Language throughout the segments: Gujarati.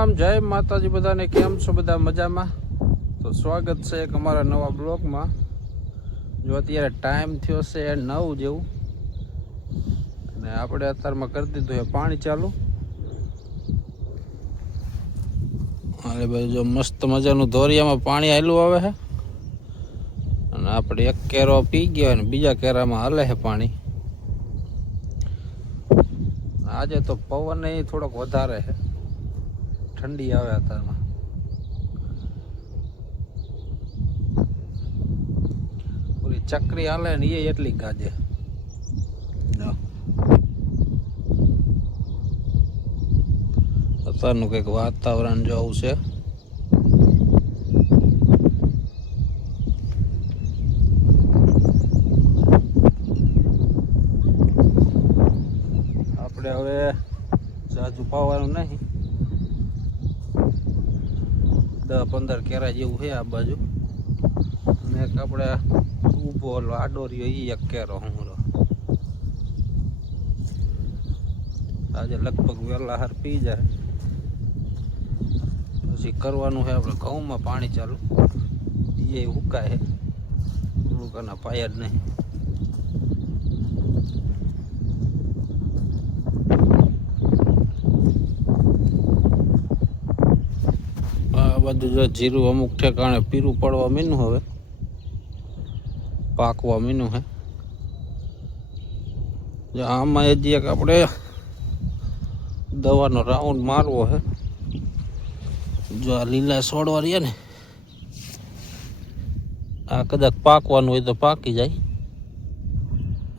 રામ, જય માતાજી, બધાને કેમ છો? બધા મજામાં? તો સ્વાગત છે એક અમારા નવા બ્લોગમાં. જો અત્યારે ટાઈમ થયો છે નવ જેવું. અને આપણે અત્યારમાં કરી દીધું એ પાણી ચાલુ. અને ભાઈ, જો મસ્ત મજાનું ધોરિયામાં પાણી આવેલું આવે છે. અને આપણે એક કેરો પી ગયો અને બીજા કેરામાં હલે છે પાણી. આજે તો પવન થોડોક વધારે છે. ઠંડી આવે અત્યારમાં. પૂરી ચકરી હાલે ને એ એટલી ગાજે. અત્યારનું કંઈક વાતાવરણ જો આવું છે. આપણે હવે જાજુ પાવાનું નહીં. દસ પંદર કેરા જેવું છે આ બાજુ. અને એક આપણે ઊભો ઓલો આડો રહ્યો એ એક કેરો હું આજે લગભગ વહેલા હાર પી જાય. પછી કરવાનું છે આપણે ઘઉંમાં પાણી ચાલુ. એ હુકાય છે. હુકાના પાયા જ નહીં આ બધું જો જીરું અમુક ઠેકાણે પીરું પડવા મીનું હવે. પાકવા મીનું હે. જો આમાં એ એક આપણે દવાનો રાઉન્ડ મારવો હે. જો આ લીલા છોડવા રહ્યા ને, આ કદાચ પાકવાનું હોય તો પાકી જાય.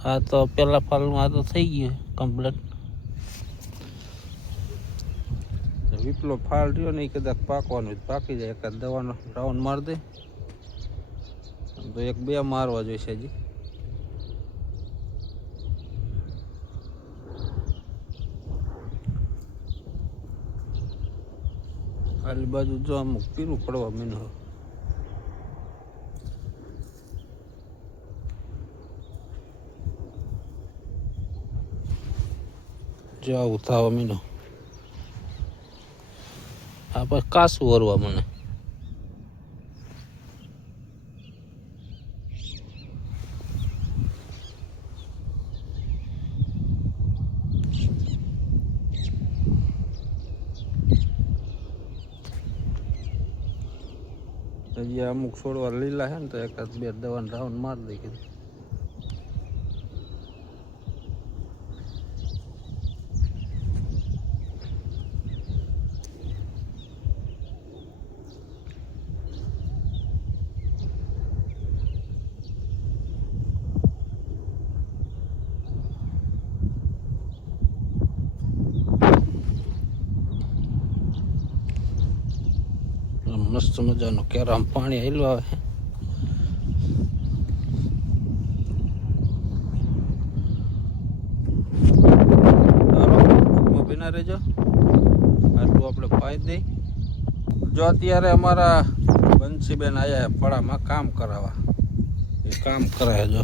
આ તો પહેલા ફાલમાં આ તો થઈ ગયું કમ્પ્લીટ વિપલો ફાલ રહ્યો ને એ કદાચ પાકવાનું પાકી જાય. એકાદ દવાનો રાઉન્ડ મારી દે. તો એક બે મારવા જોઈશે હજી. આલી બાજુ જો અમુક પીરું પડવા મીનું જો આવું થવા મીનો આ પછી કાસું વરવા મને. હજી અમુક છોડવા લીલા છે ને તો એકાદ બે દવાનું રાઉન્ડ મારી દઈ કીધું મસ્ત મજાનું કેરામ પાણી આવેલું આવે. ભીના રહેજો. આટલું આપણે પાઈ દઈ જો અત્યારે અમારા બંસીબેન આવ્યા છે પડામાં કામ કરાવવા. એ કામ કરે જો.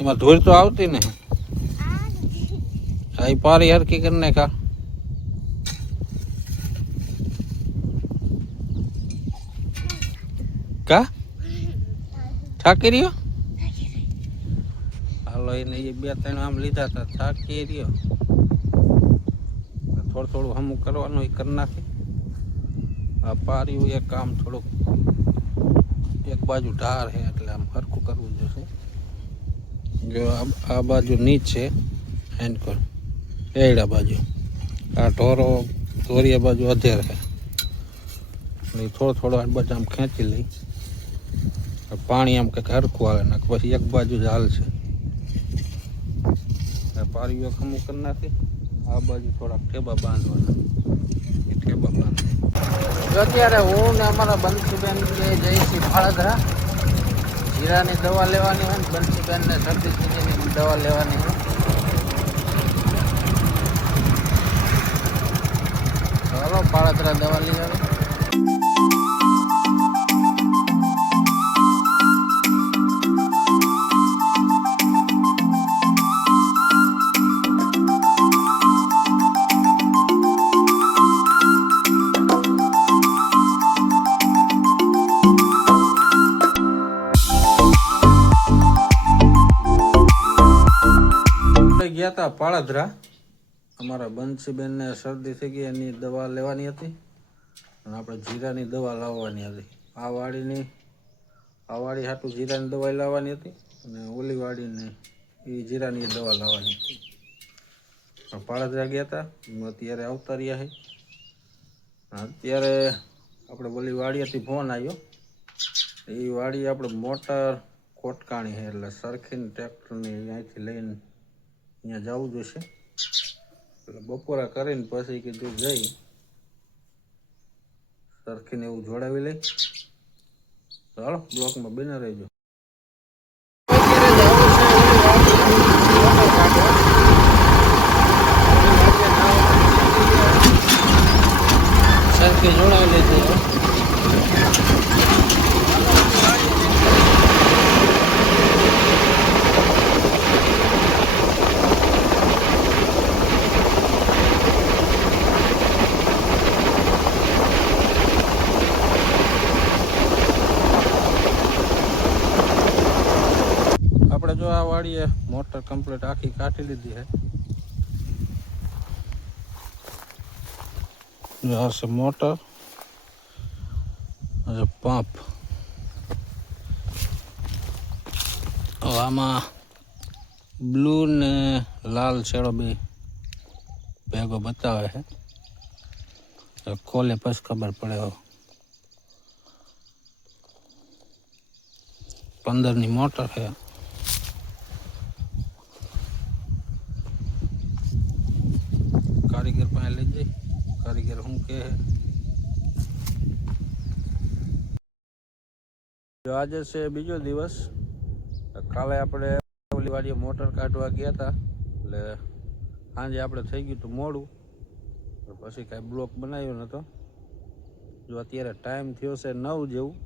એમાં ધૂળ તો આવતી ને આ પારી હરકી કરી નાખા. કા? રહ્યો હાલો એને એ બે ત્રણ આમ લીધા હતા રહ્યો થોડું થોડું હમું કરવાનું એ કરી નાખે. આ પાર્યું એક કામ થોડુંક એક બાજુ ઢાર છે એટલે આમ હરખું કરવું જોશે. જો આ- બાજુ નીચ છે. કર. એડા બાજુ. આ ઢોરો ધોરિયા બાજુ અધેર છે એટલે થોડો થોડો આ બાજુ આમ ખેંચી લઈ. પાણી આમ કંઈક હરખું આવે ને પછી એક બાજુ જ હાલશે પારીઓ ખમું કરી નાખી, આ બાજુ થોડાક ઠેબા બાંધવાના. અત્યારે હું ને અમારા બંસીબેન કે જઈશી ફાળગરા. જીરાની દવા લેવાની હોય ને બંસીબેન ને શરદી સિંહની દવા લેવાની હોય. ચાલો ફાળગરા દવા લઈ આવે. હતા પાળાધરા અમારા બંસીબેનને શરદી થઈ ગઈ, એની દવા લેવાની હતી. અને આપણે જીરાની દવા લાવવાની હતી. આ વાડીની આ વાડી હાટું જીરાની દવા લાવવાની હતી અને ઓલી વાડીને એ જીરાની દવા લાવવાની હતી. પણ પાળાધરા ગયા હતા અત્યારે આવતા રહ્યા છે. અત્યારે આપણે ઓલી વાડીએથી ફોન આવ્યો. એ વાડી આપણે મોટર કોટકાણી છે, એટલે સરખીને ટ્રેક્ટરની અહીંયાથી લઈને અહીંયા જવું જોઈશે એટલે બપોરા કરીને પછી કીધું જઈ, સરખીને એવું જોડાવી લઈ ચાલો બ્લોકમાં બને રહેજો. સરખી જોડાવી લીધી આપણે જો આ વાડીએ મોટર કમ્પ્લીટ આખી કાઢી લીધી છે આ છે મોટર. આ પંપ આમાં બ્લુ ને લાલ છેડો બે ભેગો બતાવે છે ખોલે પછી ખબર પડે પંદરની મોટર છે કારીગર પાસે લઈ જઈ કારીગર શું કહે જો આજે છે બીજો દિવસ. કાલે આપણે ઓલીવાડીએ મોટર કાઢવા ગયા હતા. એટલે સાંજે આપણે થઈ ગયું હતું મોડું. પછી કાંઈ બ્લોક બનાવ્યો નહોતો. જો અત્યારે ટાઈમ થયો છે નવ જેવું.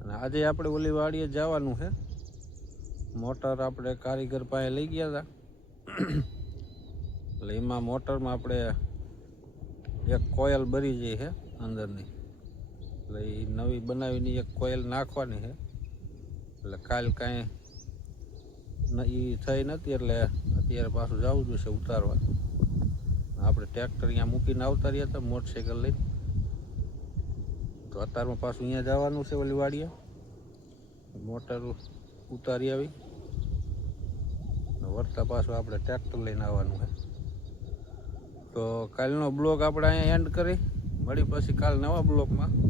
અને આજે આપણે ઓલી વાડીએ જવાનું છે. મોટર આપણે કારીગર પાસે લઈ ગયા હતા. એટલે એમાં મોટરમાં આપણે એક કોયલ ભરી જઈ છે અંદરની. એટલે એ નવી બનાવીને એક કોયલ નાખવાની છે. એટલે કાલ કાંઈ એ થઈ નથી એટલે અત્યારે પાછું જવું જોઈશે ઉતારવા. આપણે ટ્રેક્ટર અહીંયા મૂકીને આવતા રહ્યા હતા મોટરસાઇકલ લઈને. તો અત્યારમાં પાછું અહીંયા જવાનું છે ઓલી વાડીએ. મોટર ઉતારી આવી. વળતા પાછું આપણે ટ્રેક્ટર લઈને આવવાનું છે. તો કાલનો બ્લોગ આપણે અહીંયા એન્ડ કરી. મળી પછી કાલ નવા બ્લોગમાં.